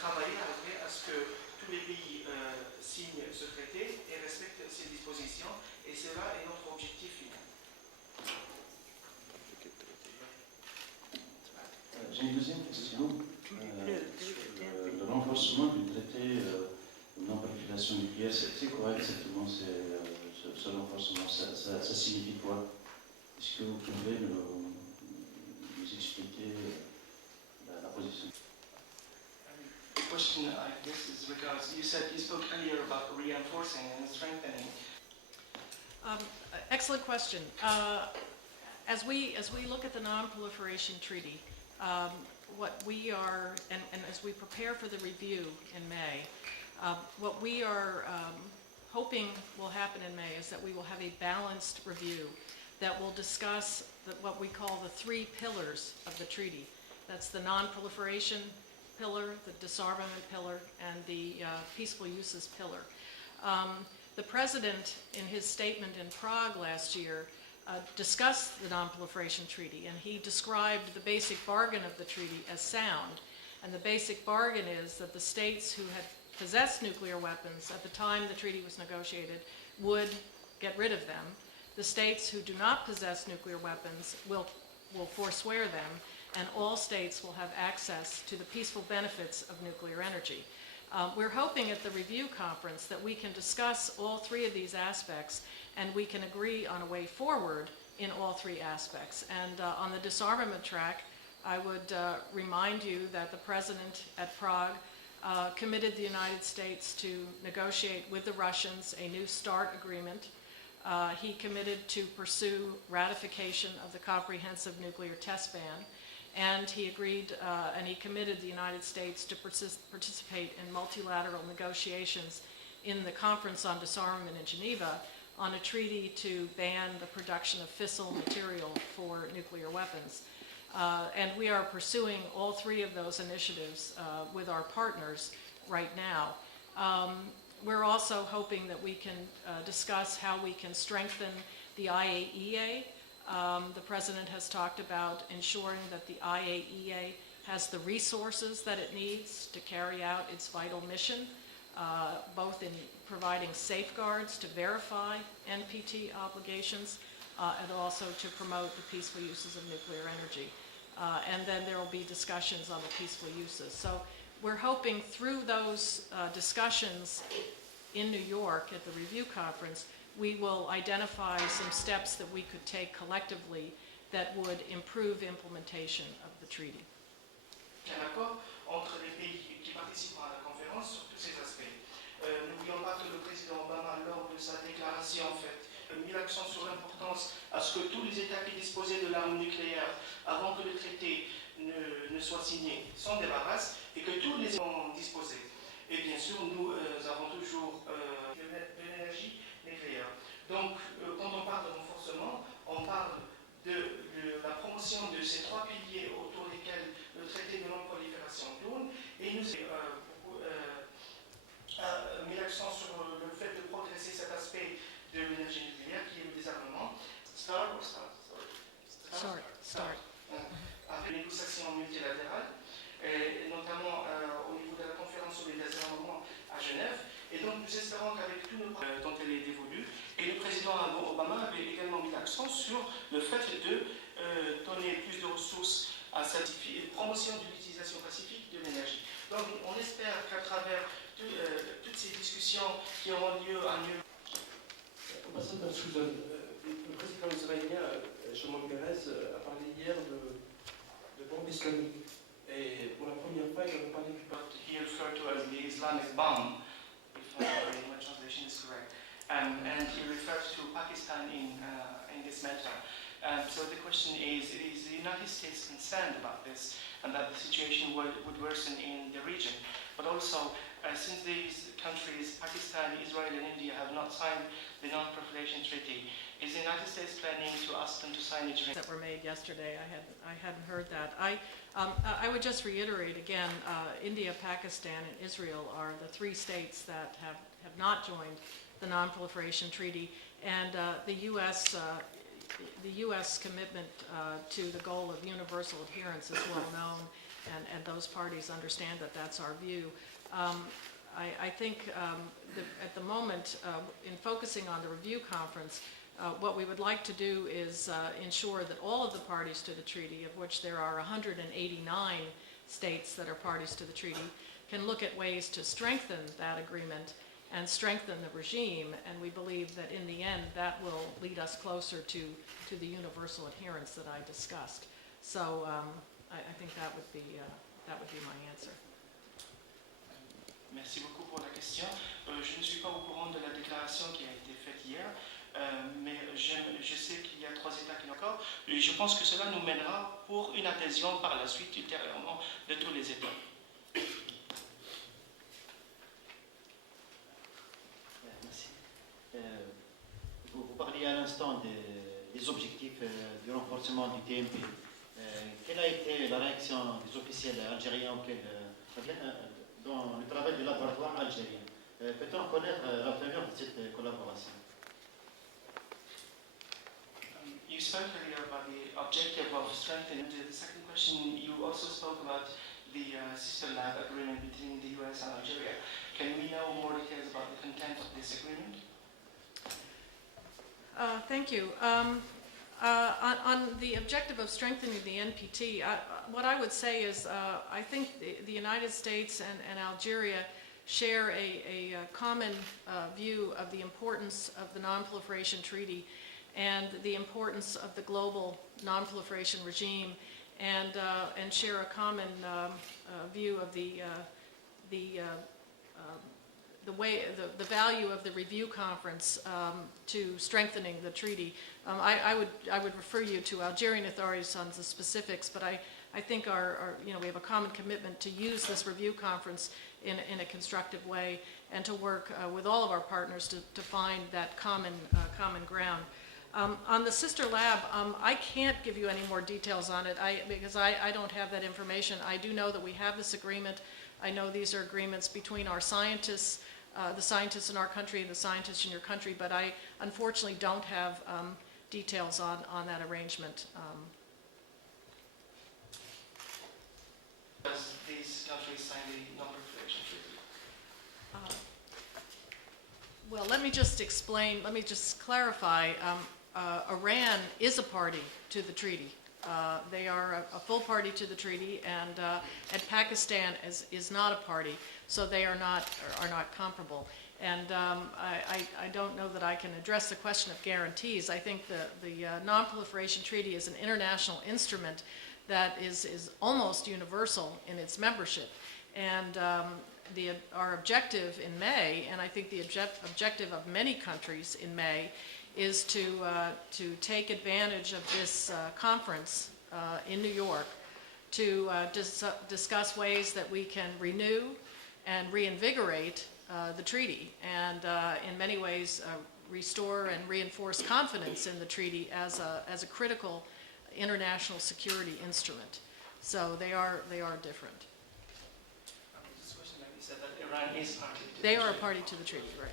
travailler à ce que tous les pays signent ce traité et respectent ses dispositions, et cela est notre objectif final. J'ai une deuxième question sur le renforcement du traité de non-prolifération nucléaire. C'est quoi exactement ce renforcement? Ça signifie quoi? Est-ce que vous pouvez nous expliquer la position? The question, I guess, is regards, you spoke earlier about reinforcing and strengthening. Excellent question. As we look at the Non-Proliferation Treaty, what we are, and as we prepare for the review in May, what we are hoping will happen in May is that we will have a balanced review that will discuss what we call the three pillars of the treaty. That's the non-proliferation pillar, the disarmament pillar, and the peaceful uses pillar. The President, in his statement in Prague last year, discussed the Non-Proliferation Treaty, and he described the basic bargain of the treaty as sound. And the basic bargain is that the states who had possessed nuclear weapons at the time the treaty was negotiated would get rid of them. The states who do not possess nuclear weapons will forswear them, and all states will have access to the peaceful benefits of nuclear energy. We're hoping at the review conference that we can discuss all three of these aspects and we can agree on a way forward in all three aspects. And on the disarmament track, I would remind you that the President at Prague committed the United States to negotiate with the Russians a new START agreement. He committed to pursue ratification of the Comprehensive Nuclear Test Ban. And he agreed and he committed the United States to participate in multilateral negotiations in the Conference on Disarmament in Geneva on a treaty to ban the production of fissile material for nuclear weapons. And we are pursuing all three of those initiatives with our partners right now. We're also hoping that we can discuss how we can strengthen the IAEA. The President has talked about ensuring that the IAEA has the resources that it needs to carry out its vital mission, both in providing safeguards to verify NPT obligations and also to promote the peaceful uses of nuclear energy. And then there will be discussions on the peaceful uses. So we're hoping through those discussions in New York at the review conference, we will identify some steps that we could take collectively that would improve implementation of the treaty. Un accord entre les pays qui participeront à la conférence sur tous ces aspects. N'oublions pas que le président Obama, lors de sa déclaration, en fait, a mis l'accent sur l'importance à ce que tous les États qui disposaient de l'arme nucléaire avant que le traité ne soit signé s'en débarrassent et que tous les États en disposaient. Et bien sûr, nous avons toujours de l'énergie nucléaire. Donc, quand on parle de renforcement, on parle de la promotion de ces trois piliers autour desquels le traité de non-prolifération tourne, et nous avons mis l'accent sur le fait de progresser cet aspect de l'énergie nucléaire qui est le désarmement. Start. Avec les négociations multilatérales, et notamment au niveau de la conférence sur les désarmements à Genève. Et donc nous espérons qu'avec tous nos dont elle est dévolue, et le président Obama avait également mis l'accent sur le fait de donner plus de ressources à cette promotion de l'utilisation pacifique de l'énergie. Donc on espère qu'à travers toutes ces discussions qui auront lieu à New York. Ambassadeur Susan, le président israélien Shimon Peres a parlé hier de bombe islamique. Et pour la première fois, il avait parlé du But he referred to as the Islamic bomb, if my translation is correct. And he referred to Pakistan in this matter. So the question is the United States concerned about this and that the situation would worsen in the region? But also, since these countries, Pakistan, Israel and India, have not signed the Non-Proliferation Treaty, is the United States planning to ask them to sign it? That were made yesterday. I hadn't heard that. I would just reiterate again, India, Pakistan, and Israel are the three states that have not joined the Non-Proliferation Treaty, and the U.S. commitment to the goal of universal adherence is well known, and those parties understand that that's our view. I think at the moment, in focusing on the review conference, what we would like to do is ensure that all of the parties to the treaty, of which there are 189 states that are parties to the treaty, can look at ways to strengthen that agreement and strengthen the regime, and we believe that in the end that will lead us closer to the universal adherence that I discussed. So I think that would be my answer. Merci beaucoup pour la question. Je ne suis pas au courant de la déclaration qui a été faite hier, mais je sais qu'il y a 3 États qui l'ont encore, et je pense que cela nous mènera pour une adhésion par la suite, ultérieurement, de tous les États. Merci. Vous parliez à l'instant des objectifs du renforcement du TMP. Quelle a été la réaction des officiels algériens dans le travail du laboratoire algérien? Peut-on connaître la teneur de cette collaboration? You spoke earlier about the objective of strengthening. The second question, you also spoke about the Sister Lab agreement between the US and Algeria. Can we know more details about the content of this agreement? Thank you. On the objective of strengthening the NPT, what I would say is I think the United States and Algeria share a common view of the importance of the Non-Proliferation Treaty and the importance of the global non-proliferation regime, and share a common view of the value of the review conference to strengthening the treaty. I would refer you to Algerian authorities on the specifics, but I think we have a common commitment to use this review conference in a constructive way and to work with all of our partners to find that common ground. On the sister lab, I can't give you any more details on it because I don't have that information. I do know that we have this agreement. I know these are agreements between our scientists, the scientists in our country and the scientists in your country, but I unfortunately don't have details on that arrangement. Does these countries sign the Non-Proliferation Treaty? Well, let me just clarify. Iran is a party to the treaty. They are a full party to the treaty, and Pakistan is not a party, so they are not comparable. And I don't know that I can address the question of guarantees. I think the Non-Proliferation Treaty is an international instrument that is almost universal in its membership. And our objective in May, and I think the objective of many countries in May, is to take advantage of this conference in New York to discuss ways that we can renew and reinvigorate the treaty, and in many ways restore and reinforce confidence in the treaty as a critical international security instrument. So they are different. This question, like you said, that Iran is party to They the are a treaty. party to the treaty, right?